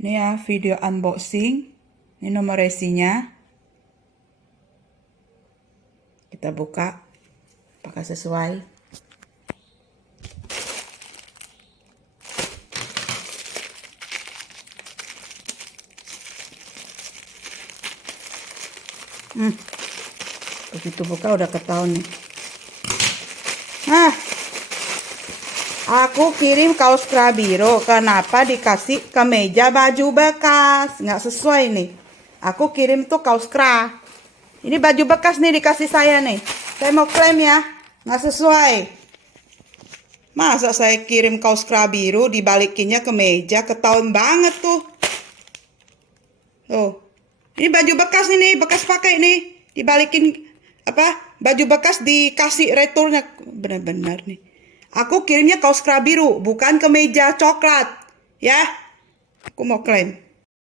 Ini ya video unboxing. Ini nomor resinya. Kita buka. Apakah sesuai? Begitu buka udah ketahuan nih. Nah, aku kirim kaos Krabiro. Kenapa dikasih kemeja baju bekas? Nggak sesuai nih. Aku kirim tuh kaos Kra. Ini baju bekas nih dikasih saya nih. Saya mau klaim ya. Nggak sesuai. Masa saya kirim kaos Krabiro dibalikinnya ke meja, ketahuan banget tuh. Tuh. Ini baju bekas ini, bekas pakai nih. Dibalikin apa? Baju bekas dikasih returnnya. Benar-benar nih. Aku kirimnya kaos Krabiro, bukan ke meja coklat. Ya. Aku mau klaim.